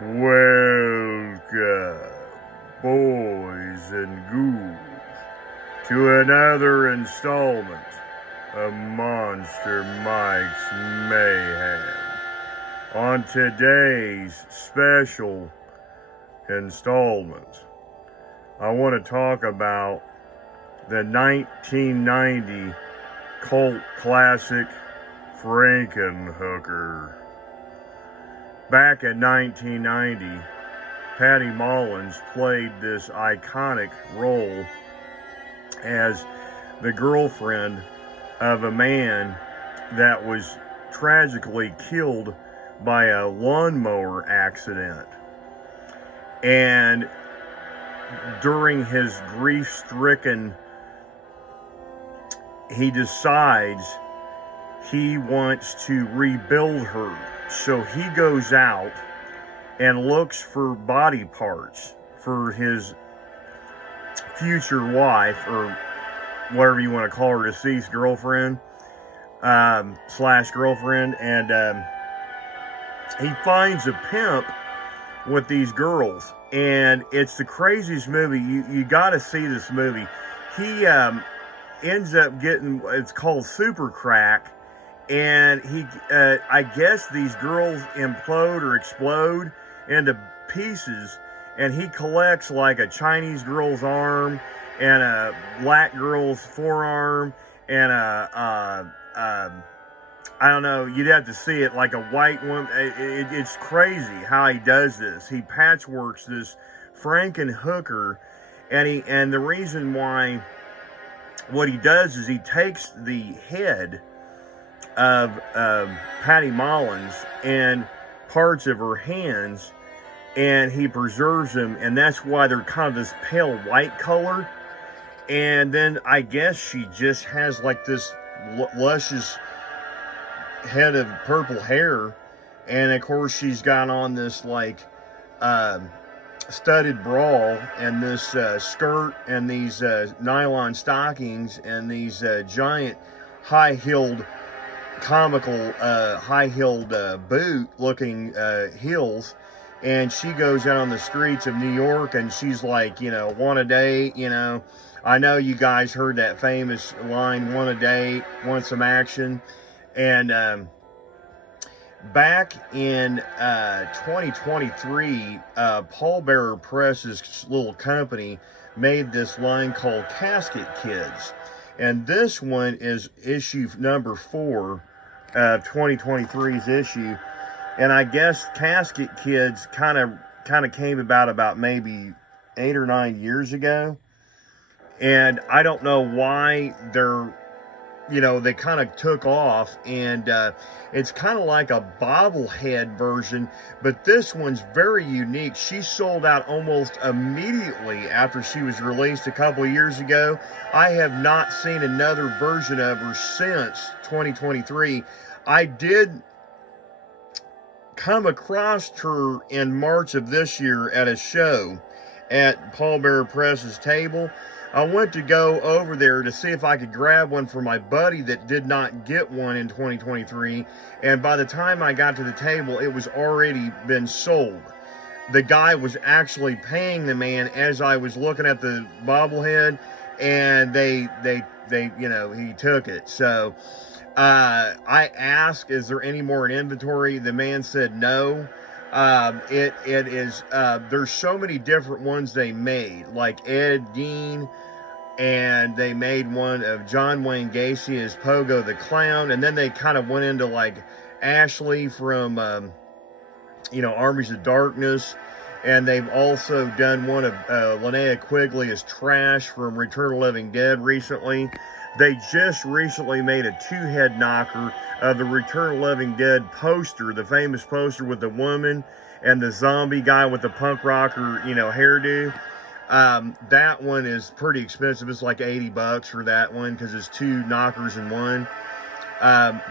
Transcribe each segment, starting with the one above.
Welcome, boys and ghouls, to another installment of Monster Mike's Mayhem. On today's special installment, I want to talk about the 1990 cult classic Frankenhooker. Back in 1990, Patty Mullins played this iconic role as the girlfriend of a man that was tragically killed by a lawnmower accident. And during his grief-stricken, he decides he wants to rebuild her. So he goes out and looks for body parts for his future wife, or whatever you want to call her, deceased girlfriend, slash girlfriend. And he finds a pimp with these girls. And it's the craziest movie. You got to see this movie. He ends up getting, it's called Super Crack. And he, I guess these girls implode or explode into pieces, and he collects like a Chinese girl's arm and a black girl's forearm and I don't know, you'd have to see it, like a white one. It's crazy how he does this. He patchworks this Frankenhooker, and the reason why, what he does is he takes the head of Patty Mullins and parts of her hands, and he preserves them, and that's why they're kind of this pale white color. And then I guess she just has like this luscious head of purple hair, and of course she's got on this like studded bra and this skirt and these nylon stockings and these giant high-heeled comical high-heeled boot looking heels. And she goes out on the streets of New York, and she's like, want a date, I know you guys heard that famous line, want a date, want some action. And back in 2023, Paul Bearer Press's little company made this line called Casket Kids. And this one is issue number 4 of 2023's issue. And I guess Casket Kids kind of came about maybe 8 or 9 years ago. And I don't know why they kind of took off, and it's kind of like a bobblehead version, but this one's very unique. She sold out almost immediately after she was released a couple of years ago. I have not seen another version of her since 2023. I did come across her in March of this year at a show at Paul Bearer Press's table. I went to go over there to see if I could grab one for my buddy that did not get one in 2023. And by the time I got to the table, it was already been sold. The guy was actually paying the man as I was looking at the bobblehead, and he took it. So I asked, is there any more in inventory? The man said no. It is, there's so many different ones they made, like Ed Gein, and they made one of John Wayne Gacy as Pogo the Clown, and then they kind of went into like Ashley from, Armies of Darkness, and they've also done one of Linnea Quigley as Trash from Return of the Living Dead recently. They just recently made a 2-head knocker of the Return of the Living Dead poster, the famous poster with the woman and the zombie guy with the punk rocker, hairdo. That one is pretty expensive. It's like $80 for that one because it's 2 knockers in one.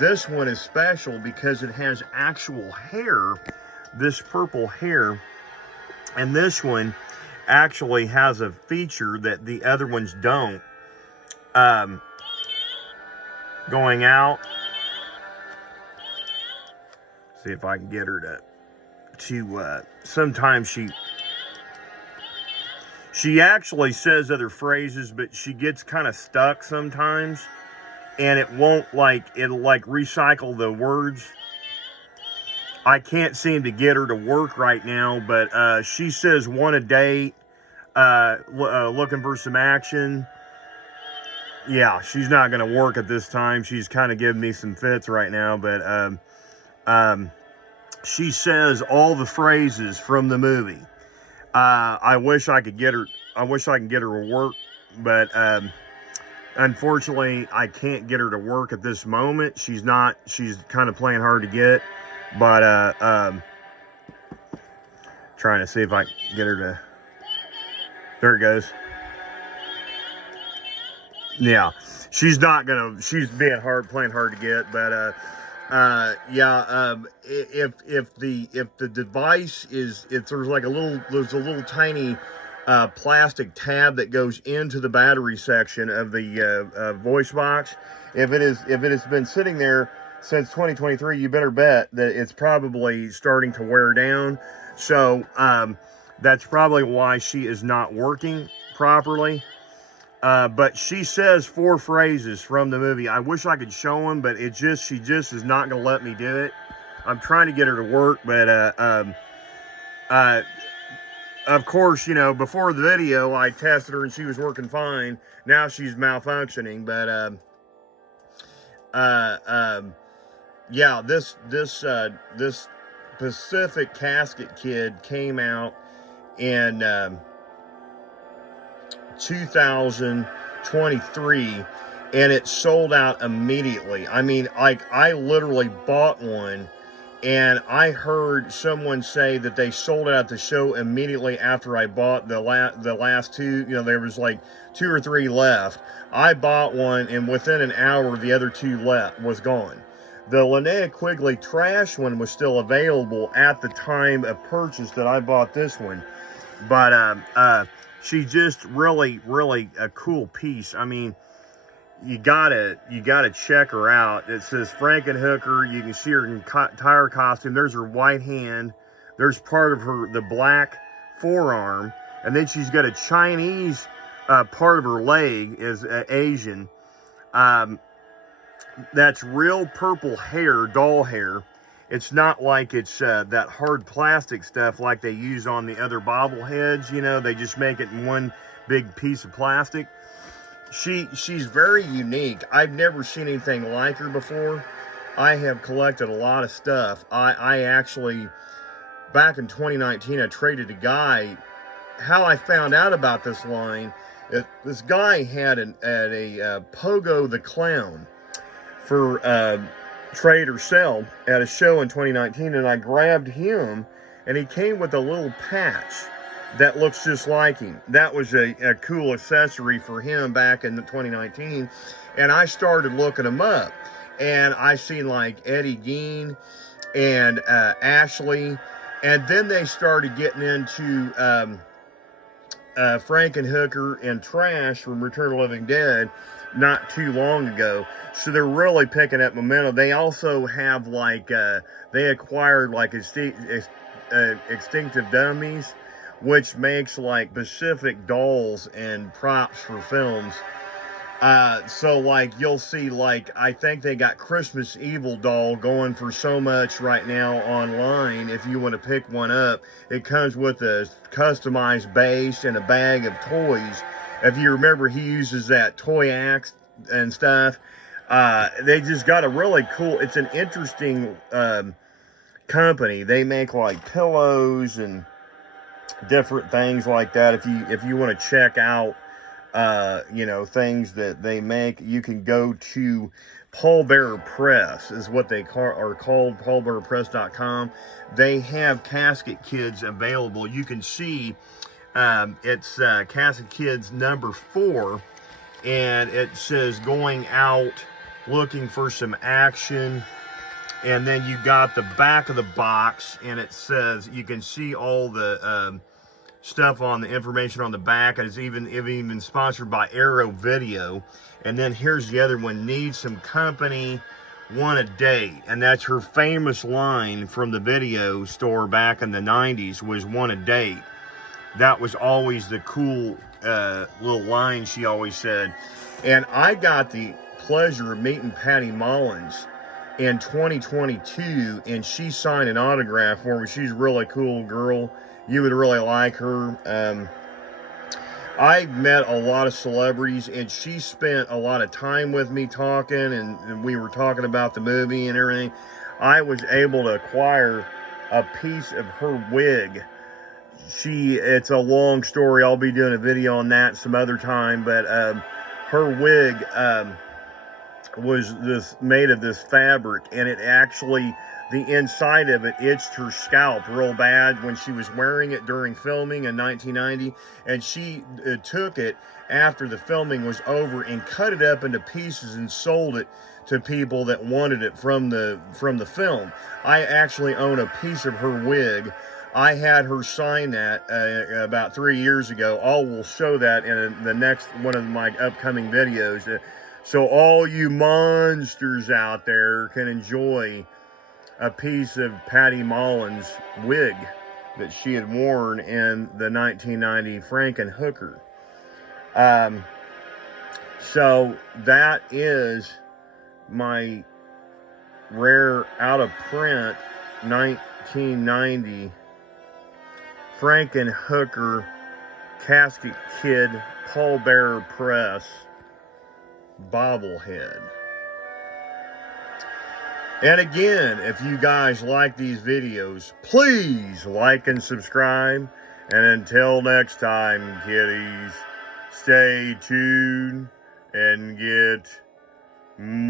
This one is special because it has actual hair, this purple hair, and this one actually has a feature that the other ones don't. Going out. See if I can get her to sometimes she actually says other phrases, but she gets kind of stuck sometimes, and it'll recycle the words. I can't seem to get her to work right now, but she says want a date, looking for some action. Yeah, she's not going to work at this time. She's kind of giving me some fits right now, but she says all the phrases from the movie. I wish I could get her to work, but unfortunately, I can't get her to work at this moment. She's kind of playing hard to get, but trying to see if I can get her to. There it goes. Yeah, she's playing hard to get, but if the device there's a little tiny plastic tab that goes into the battery section of the voice box. If it has been sitting there since 2023, you better bet that it's probably starting to wear down. So that's probably why she is not working properly. But she says 4 phrases from the movie. I wish I could show them, but she just is not going to let me do it. I'm trying to get her to work, but of course, before the video, I tested her and she was working fine. Now she's malfunctioning, but yeah, this Pacific Casket Kid came out in 2023, and it sold out immediately. I mean, I literally bought one, and I heard someone say that they sold out the show immediately after I bought the last 2. There was like 2 or 3 left. I bought one, and within an hour, the other 2 was gone. The Linnea Quigley trash one was still available at the time of purchase that I bought this one, but she just really a cool piece. I mean, you gotta check her out. It says Frankenhooker. You can see her entire costume. There's her white hand. There's part of the black forearm, and then she's got a Chinese part of her leg is Asian. That's real purple hair, doll hair. It's not like it's that hard plastic stuff like they use on the other bobbleheads. They just make it in one big piece of plastic. She's very unique. I've never seen anything like her before. I have collected a lot of stuff. I actually, back in 2019, I traded a guy. How I found out about this line, this guy had a Pogo the Clown for trade or sell at a show in 2019, and I grabbed him, and he came with a little patch that looks just like him. That was a cool accessory for him back in the 2019, and I started looking him up, and I seen like Eddie Gein and Ashley, and then they started getting into Frankenhooker and Trash from Return of the Living Dead not too long ago. So they're really picking up momentum. They also have they acquired like Instinctive Dummies, which makes like Pacific dolls and props for films. So like you'll see, like I think they got Christmas Evil doll going for so much right now online. If you want to pick one up, it comes with a customized base and a bag of toys. If you remember, he uses that toy axe and stuff. They just got a really cool, it's an interesting company. They make like pillows and different things like that. If you want to check out things that they make, you can go to Pallbearer Press is what they are called, pallbearerpress.com. They have Casket Kids available. You can see it's Casket Kids number 4, and it says going out looking for some action. And then you got the back of the box, and it says, you can see all the stuff on the information on the back, and it's even sponsored by Arrow Video. And then here's the other one, need some company want a date. And that's her famous line from the video store back in the 90s, was want a date. That was always the cool little line she always said. And I got the pleasure of meeting Patty Mullins in 2022, and she signed an autograph for me. She's a really cool girl. You would really like her. I met a lot of celebrities, and she spent a lot of time with me talking, and we were talking about the movie and everything. I was able to acquire a piece of her wig. It's a long story. I'll be doing a video on that some other time, but her wig was made of this fabric, and it actually, the inside of it itched her scalp real bad when she was wearing it during filming in 1990, and she took it after the filming was over and cut it up into pieces and sold it to people that wanted it from the film. I actually own a piece of her wig. I had her sign that about 3 years ago. I will show that in the next one of my upcoming videos. So all you monsters out there can enjoy a piece of Patty Mullins' wig that she had worn in the 1990 Frankenhooker. So that is my rare out-of-print 1990 Frankenhooker Casket Kid Pallbearer Press bobblehead. And again, if you guys like these videos, please like and subscribe. And until next time, kiddies, stay tuned and get monstified.